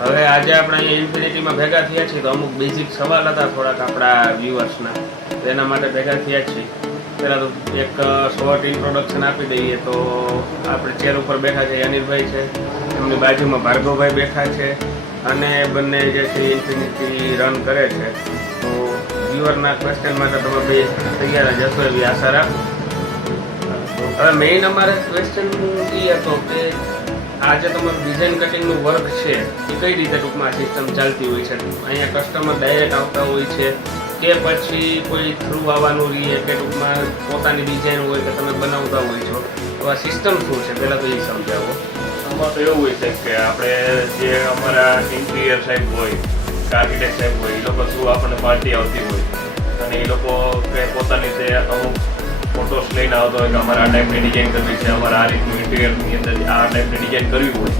હવે આજે આપણે અહીંયા ઇન્ફિનિટીમાં ભેગા થયા છીએ તો અમુક બેઝિક સવાલ હતા થોડાક આપણા વ્યુઅર્સના, તેના માટે ભેગા થયા છીએ. પહેલાં તો એક શોર્ટ ઇન્ટ્રોડક્શન આપી દઈએ. તો આપણે ચેર ઉપર બેઠા છે અનિલભાઈ છે, એમની બાજુમાં ભાર્ગવભાઈ બેઠા છે અને બંને જે છે ઇન્ફિનિટી રન કરે છે. તો વ્યુઅરના ક્વેશ્ચન માટે તમે બે તૈયાર જ હશો એવી આશા રાખું. હવે મેઇન અમારે ક્વેશ્ચન એ હતો કે આજે તમારું ડિઝાઇન કટિંગનું વર્ક છે એ કઈ રીતે ટૂંકમાં સિસ્ટમ ચાલતી હોય છે? અહીંયા કસ્ટમર ડાયરેક્ટ આવતા હોય છે કે પછી કોઈ થ્રુ આવવાનું રહીએ કે ટૂંકમાં પોતાની ડિઝાઇન હોય કે તમે બનાવતા હોય છો? તો આ સિસ્ટમ શું છે પહેલાં તો એ સમજાવો. આમાં તો એવું હોય છે કે આપણે જે અમારા ઇન્ટિરિયર સાહેબ હોય કે આર્કિટેક્ટ સાહેબ હોય એ લોકો થ્રુ આપણને પાર્ટી આવતી હોય અને એ લોકો કે પોતાની તે અમુક ફોટોસ લઈને આવતો હોય કે અમારે આ ટાઈપની ડિઝાઇન કરવી છે, અમારે આ રીતનું ઇન્ટિરિયરની અંદર આ ટાઈપની ડિઝાઇન કરવી હોય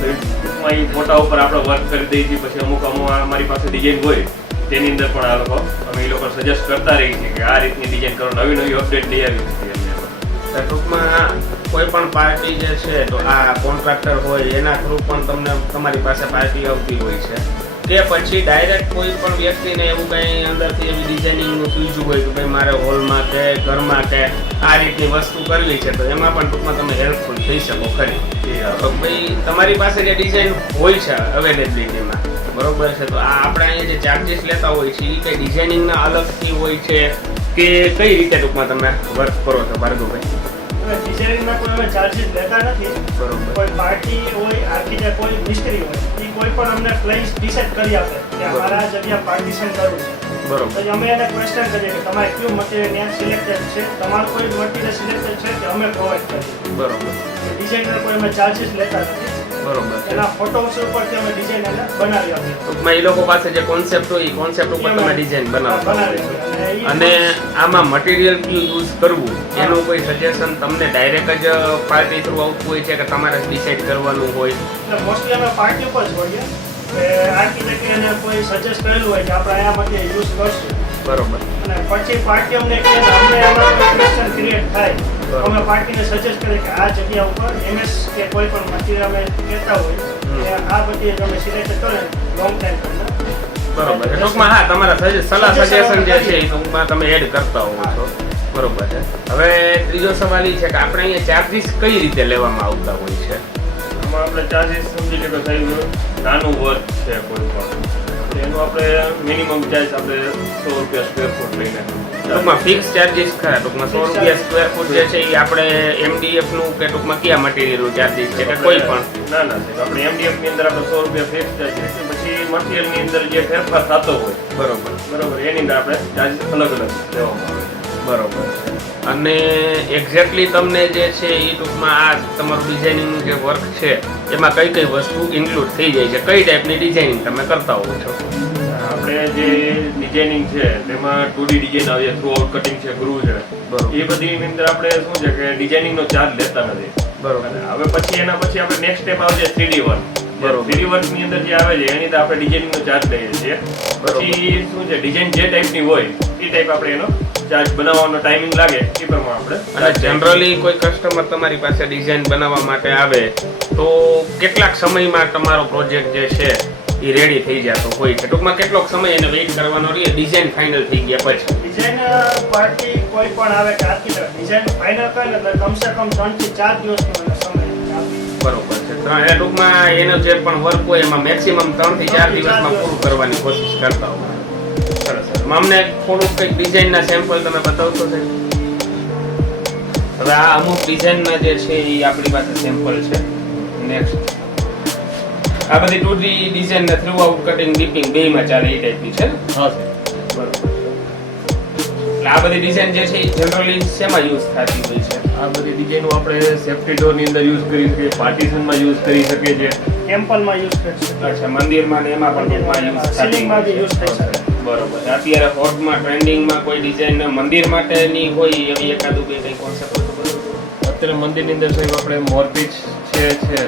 તો ટૂંકમાં એ ફોટા ઉપર આપણે વર્ક કરી દઈએ છીએ. પછી અમુક અમારી પાસે ડિઝાઇન હોય તેની અંદર પણ આ લોકો અમે એ લોકો સજેસ્ટ કરતા રહીએ છીએ કે આ રીતની ડિઝાઇન કરો, નવી નવી અપડેટ લઈ આવી છીએ એમને. ટૂંકમાં કોઈ પણ પાર્ટી જે છે તો આ કોન્ટ્રાક્ટર હોય એના થ્રુ પણ તમને તમારી પાસે પાર્ટી આવતી હોય છે કે પછી ડાયરેક્ટ કોઈ પણ વ્યક્તિને એવું કંઈ અંદરથી એવી ડિઝાઇનિંગનું સૂઝવું હોય કે ભાઈ મારે હોલમાં કે ઘરમાં કે આ રીતની વસ્તુ કરવી છે તો એમાં પણ ટૂંકમાં તમે હેલ્પફુલ થઈ શકો ખરી. તો ભાઈ તમારી પાસે જે ડિઝાઇન હોય છે અવેલેબિલિટીમાં બરોબર છે, તો આ આપણે અહીંયા જે ચાર્જીસ લેતા હોય છે એ કંઈ ડિઝાઇનિંગના અલગથી હોય છે કે કઈ રીતે ટૂંકમાં તમે વર્ક કરો છો ભાર્ગવભાઈ? ડિઝાઇનિંગમાં કોઈ અમે ચાર્જીસ લેતા નથી. બરોબર. કોઈ પાર્ટી હોય, આર્કિટેક્ટ હોય, મિસ્ત્રી હોય, એ કોઈ પણ અમને પ્લેસ ડિસાઇડ કરી આપે કે અમારે આ જગ્યા પાર્ટીશન કરવું છે. બરોબર. પછી અમે એને ક્વેશ્ચન કરીએ કે તમારે કયું મટીરિયલ ત્યાં સિલેક્ટેડ છે, તમારું કોઈ મટીરિયલ સિલેક્ટેડ છે કે અમે પ્રોવાઈડ કરીએ. બરોબર. ડિઝાઇનર કોઈ અમે ચાર્જીસ લેતા નથી. બરોબર. એના ફોટોસ ઉપરથી અમે ડિઝાઇન એને બનાવી આપીએ. ટૂંકમાં એ લોકો પાસે જે કોન્સેપ્ટ હોય એ કોન્સેપ્ટ ઉપર તમે ડિઝાઇન બનાવતા હોય છો. બનાવી અને આમાં મટીરિયલ કયું યુઝ કરવું એનું કોઈ સજેશન તમને ડાયરેક્ટ જ પાર્ટી થ્રુ આવતું હોય છે કે તમારે ડિસાઇડ કરવાનું હોય? એટલે મોસ્ટલી અમે પાર્ટી ઉપર જ હોઈએ કે આર્કિટેક્ટ એને કોઈ સજેસ્ટ કરેલું હોય કે આપણે આ મટીરિયલ યુઝ કરશું. બરોબર. અને પછી પાર્ટી અમને કહે કે અમને એમાં કોઈ ક્વેશ્ચન ક્રિએટ થાય તો અમે પાર્ટીને સજેસ્ટ કરીએ કે આ જગ્યા ઉપર MS કે કોઈ પણ મટીરિયલ અમે કહેતા હોય કે આ બધી અમે સિલેક્ટ કરે લોંગ ટાઈમ કરીને. બરોબર. ટૂંકમાં હા, તમારા સલાહ સજેશન જે છે એ ટૂંકમાં તમે એડ કરતા હોવ છો. બરોબર છે. હવે ત્રીજો સવાલ એ છે કે આપણે અહીંયા ચાર્જીસ કઈ રીતે લેવામાં આવતા હોય છે? આમાં આપણે ચાર્જીસ સમજી લે કે સાહેબ નાનું વર્ક છે કોઈ પણ એનું આપણે મિનિમમ ચાર્જ આપણે 100 રૂપિયા સ્ક્વેર ફૂટ લઈને ટૂંકમાં ફિક્સ ચાર્જીસ ખરા? ટૂંકમાં 100 રૂપિયા સ્ક્વેર ફૂટ જે છે એ આપણે MDF નું કે ટૂંકમાં કયા મટીરિયલનું ચાર્જીસ છે કે કોઈ પણ? ના સાહેબ આપણે MDF ની અંદર આપણે 100 રૂપિયા ફિક્સ ચાર્જ છે, પછી મટીરિયલની અંદર જે ફેરફાર થતો હોય બરોબર એની અંદર આપણે ચાર્જીસ અલગ અલગ લેવામાં આવે. બરોબર. અને એક્ઝેક્ટલી તમને જે છે એ ટૂંકમાં આ તમારું ડિઝાઇનિંગનું જે વર્ક છે એમાં કઈ કઈ વસ્તુ ઇન્ક્લુડ થઈ જાય છે? કઈ ટાઈપની ડિઝાઇનિંગ તમે કરતા હોવ છો? આપણે જે ડિઝાઇનિંગ છે તેમાં 2D ડિઝાઇન આવે છે, થ્રુ આઉટ કટિંગ છે, ગ્રુવ છે, એ બધીની અંદર આપણે શું છે કે ડિઝાઇનિંગનો ચાર્જ લેતા નથી. બરોબર. હવે પછી એના પછી આપણે નેક્સ્ટ સ્ટેપ આવે છે 3D વર્ક. બરોબર. 3D વર્કની અંદર જે આવે છે એની અંદર આપણે ડિઝાઇનિંગનો ચાર્જ લઈએ છીએ. પછી શું છે ડિઝાઇન જે ટાઈપની હોય એ ટાઈપ આપણે એનો ચાર્જ બનાવવાનો ટાઈમિંગ લાગે એ પ્રમાણે આપણે. અને જનરલી કોઈ કસ્ટમર તમારી પાસે ડિઝાઇન બનાવવા માટે આવે તો કેટલાક સમયમાં તમારો પ્રોજેક્ટ જે છે એ રેડી થઈ જતો હોય છે? ટૂંકમાં કેટલોક સમય એને વેઇટ કરવાનો રહે ડિઝાઇન ફાઇનલ થઈ ગયા પછી? ડિઝાઇન પાર્ટી કોઈ પણ આવે કે આર્કિટેક્ટ ડિઝાઇન ફાઇનલ કરે એટલે કમસે કમ 3 થી 4 દિવસનો સમય આપે. બરોબર છે. ટૂંકમાં એનો જે પણ વર્ક હોય એમાં મેક્સિમમ 3 થી 4 દિવસમાં પૂરું કરવાની કોશિશ કરતા હોય. સરસ. અમને થોડુંક કંઈક ડિઝાઇનના સેમ્પલ તમે બતાવશો સાહેબ? હવે આ અમુક ડિઝાઇનના જે છે એ આપણી પાસે સેમ્પલ છે. નેક્સ્ટ આ બધી 2D ડિઝાઇન ને થ્રુ આઉટ કટિંગ ડીપિંગ બેયમાં ચાલે એ ટાઈપની છે? હા બરોબર. એટલે આ બધી ડિઝાઇન જે છે એ જનરલી શેમાં યુઝ થતી હોય છે? આ બધી ડિઝાઇનો આપણે સેફ્ટી ડોરની અંદર યુઝ કરી શકીએ, પાર્ટીશનમાં યુઝ કરી શકીએ છીએ, ટેમ્પલમાં યુઝ કરી શકીએ. અચ્છા, મંદિરમાં ને એમાં પણ યુઝ સીલિંગમાં બી યુઝ થઈ શકે. બરોબર. અત્યારે હોટમાં ટ્રેન્ડિંગમાં કોઈ ડિઝાઇન મંદિર માટેની હોય એવી એકાદું બે કઈ કોન્સેપ્ટ હોય તો અત્યારે મંદિરની અંદર સાહેબ આપણે મોરપીચ છે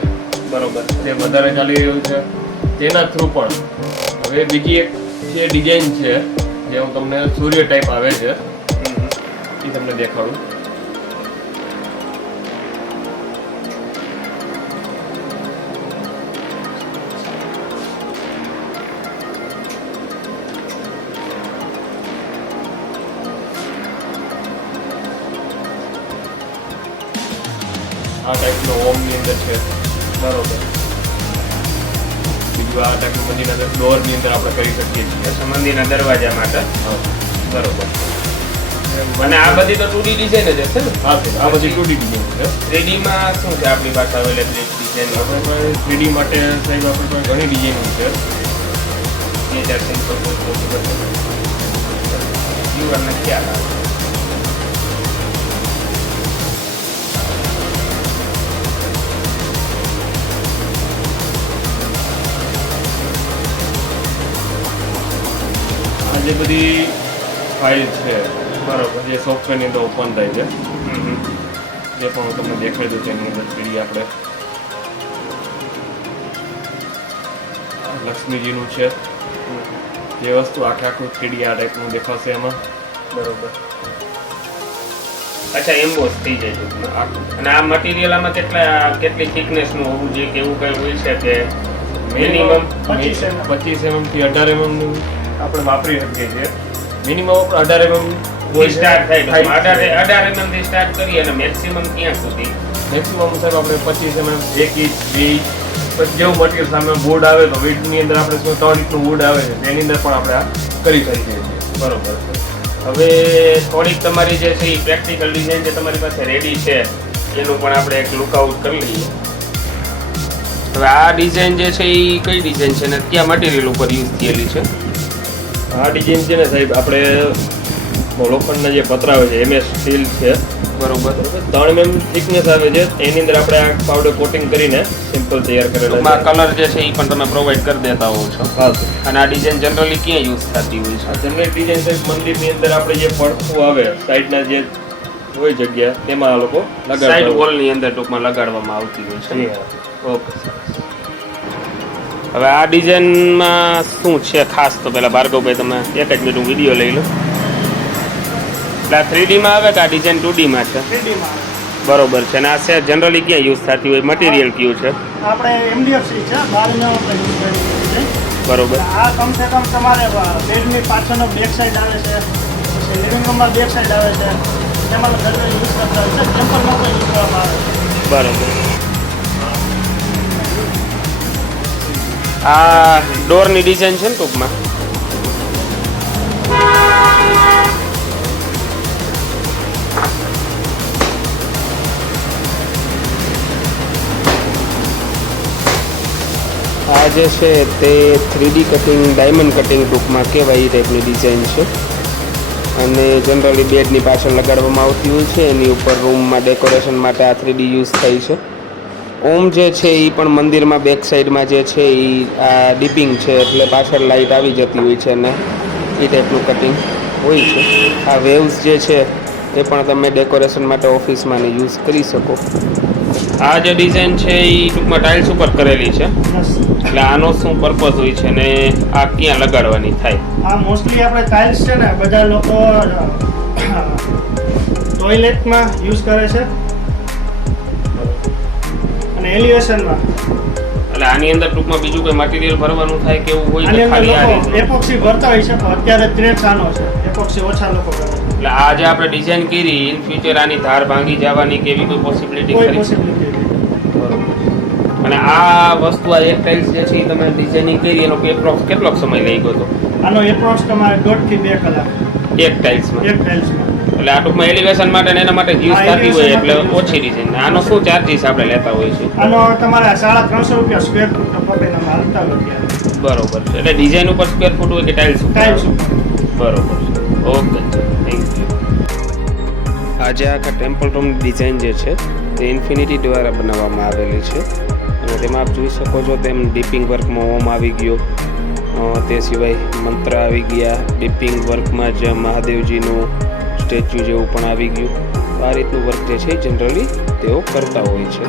બરોબર તે વધારે ચાલી રહ્યું છે. તેના થ્રુ પણ હવે બીજી એક જે ડિઝાઇન છે જે હું તમને સૂર્ય ટાઈપ આવે છે એ તમને દેખાડું. આ ટાઈપનો ઓમની અંદર છે. બરોબર. બીજું આ ટાઈપનું મંદિરના ડોરની અંદર આપણે કરી શકીએ છીએ. અચ્છા, મંદિરના દરવાજા માટે. બરોબર. અને આ બધી તો 2D ડિઝાઇન જ હશે ને? હા આ બધી 2D ડિઝાઇન છે. 3D માં શું છે આપણી પાસે અવેલેબિલિટી ડિઝાઇન? આપણે પાસે 3D માટે સાહેબ આપણી પાસે ઘણી ડિઝાઇનો છે. એ ચાર સિમ્પલ યુવરને ખ્યાલ આવે. આ જે બધી ફાઇલ છે બરોબર, જે સોફ્ટવેરની અંદર ઓપન થાય છે, જે પણ હું તમને દેખાડ્યું છે એની અંદર 3D આપણે લક્ષ્મીજીનું છે, જે વસ્તુ આખું 3D આ ટાઈપનું દેખાશે એમાં. બરોબર. અચ્છા, એમ્બોસ થઈ જાય ટૂંકમાં. અને આ મટીરિયલ આમાં કેટલી થિકનેસનું હોવું જોઈએ કે એવું કંઈ હોય છે કે મિનિમમ 25 mm થી 18 mm નું આપણે વાપરી શકીએ છીએ. મિનિમમ 18 mm સ્ટાર્ટ થાય. 18 mm થી સ્ટાર્ટ કરીએ અને મેક્સિમમ ક્યાં સુધી? મેક્સિમમ સાહેબ આપણે 25 mm 1 ઇંચ 2 ઇંચ પછી જેવું મટીરિયલ સામે બોર્ડ આવે તો વીડની અંદર આપણે 3 ઇંચનું બોર્ડ આવે છે તેની અંદર પણ આપણે આ કરી શકીએ છીએ. બરોબર છે. હવે થોડીક તમારી જે છે એ પ્રેક્ટિકલ ડિઝાઇન જે તમારી પાસે રેડી છે એનું પણ આપણે એક લુકઆઉટ કરી લઈએ. હવે આ ડિઝાઇન જે છે એ કઈ ડિઝાઇન છે ને કયા મટીરિયલ ઉપર યુઝ થયેલી છે? આ ડિઝાઇન છે ને સાહેબ આપણે લોખંડના જે પતરા આવે છે MS સ્ટીલ છે. બરોબર. 3 mm થિકનેસ આવે છે. એની અંદર આપણે આ પાવડર કોટિંગ કરીને સિમ્પલ તૈયાર કરેલા છે. કલર જે છે એ પણ તમે પ્રોવાઈડ કરી દેતા હોવ છો. હા. અને આ ડિઝાઇન જનરલી ક્યાં યુઝ થતી હોય છે? જનરલ ડિઝાઇન સાહેબ મંદિરની અંદર આપણે જે પડખું આવે સાઈડના જે હોય જગ્યા તેમાં આ લોકો સાઈડ વોલની અંદર ટૂંકમાં લગાડવામાં આવતી હોય છે. ઓકે. હવે આ ડિઝાઇનમાં શું છે ખાસ? તો પહેલાં ભાર્ગવભાઈ તમે એક જ મિનિટ વિડીયો લઈ લો. એટલે આ 3D માં આવે કે આ ડિઝાઇન 2D માં છે? 3D માં. બરોબર છે. અને આ છે જનરલી ક્યાં યુઝ થતી હોય? મટીરિયલ કયું છે? આપણે MDF છે, બહારનો આપણે યુઝ કરીએ છીએ. બરોબર. આ કમસે કમ તમારે બેડની પાછળનો બેક સાઈડ આવે છે, પછી લિવિંગ રૂમમાં બેક સાઈડ આવે છે, તેમાં જનરલી યુઝ કરતા હોય છે. ટેમ્પલમાં પણ યુઝ કરવામાં આવે છે. બરોબર. આ ડોરની ડિઝાઇન છે ને ટૂંકમાં? આ જે છે તે 3D કટિંગ ડાયમંડ કટિંગ ટૂંકમાં કહેવાય એ ટાઈપની ડિઝાઇન છે. અને જનરલી બેડની પાછળ લગાડવામાં આવતી હોય છે. એની ઉપર રૂમમાં ડેકોરેશન માટે આ 3D યુઝ થાય છે. ઓમ જે છે એ પણ મંદિરમાં બેક સાઈડમાં જે છે એ આ ડીપિંગ છે એટલે પાછળ લાઇટ આવી જતી હોય છે અને એ ટાઈપનું કટિંગ હોય છે. આ વેવ્સ જે છે એ પણ તમે ડેકોરેશન માટે ઓફિસમાં યુઝ કરી શકો. આ જે ડિઝાઇન છે એ ટૂંકમાં ટાઇલ્સ ઉપર કરેલી છે, એટલે આનો શું પર્પઝ હોય છે ને આ ક્યાં લગાડવાની થાય? આ મોસ્ટલી આપણે ટાઇલ્સ છે ને બધા લોકો ટોયલેટમાં યુઝ કરે છે અને એલિવેશનમાં. એટલે આની અંદર ટૂંકમાં બીજું કોઈ મટીરિયલ ભરવાનું થાય કે એવું હોય આની કે ખાલી આ અંદર એપોક્સી ભરતા હોય છે, પણ અત્યારે ટ્રેન્ડ આનો છે. એપોક્સી ઓછા લોકો કરે. એટલે આ જે આપણે ડિઝાઇન કરી ઇન ફ્યુચર આની ધાર ભાંગી જવાની કે એવી કોઈ પોસિબિલિટી કોઈ ખરી? પોસિબિલિટી બરોબર. અને આ વસ્તુ આ એક ટાઇલ્સ જે છે એ તમે ડિઝાઇનિંગ કરી એનો એપ્રોક્સ કેટલો સમય લઈ ગયો હતો? આનો એપ્રોક્સ તમારે 1.5 થી 2 કલાક એક ટાઇલ્સમાં. એક ટાઇલ્સમાં. એટલે આ ટૂંકમાં એલિવેશન માટે ને એના માટે યુઝ થતી હોય એટલે ઓછી ડિઝાઇન. આનો શું ચાર્જીસ આપણે લેતા હોય છે? આનો તમારે 350 રૂપિયા સ્ક્વેર ફૂટ પટેલમાં હાલતા હોય ત્યારે. બરોબર છે. એટલે ડિઝાઇન ઉપર સ્ક્વેર ફૂટ હોય કે ટાઇલ્સ ઉપર? ટાઇલ્સ ઉપર. બરોબર છે. Okay, thank you. આજે આખા ટેમ્પલ રૂમની ડિઝાઇન જે છે તે ઇન્ફિનિટી દ્વારા બનાવવામાં આવેલી છે અને તેમાં આપ જોઈ શકો છો તેમ ડીપિંગ વર્કમાં ઓમ આવી ગયો, તે સિવાય મંત્ર આવી ગયા, ડીપિંગ વર્કમાં જ મહાદેવજીનું સ્ટેચ્યુ જેવું પણ આવી ગયું. આ રીતનું વર્ક જે છે જનરલી તેઓ કરતા હોય છે.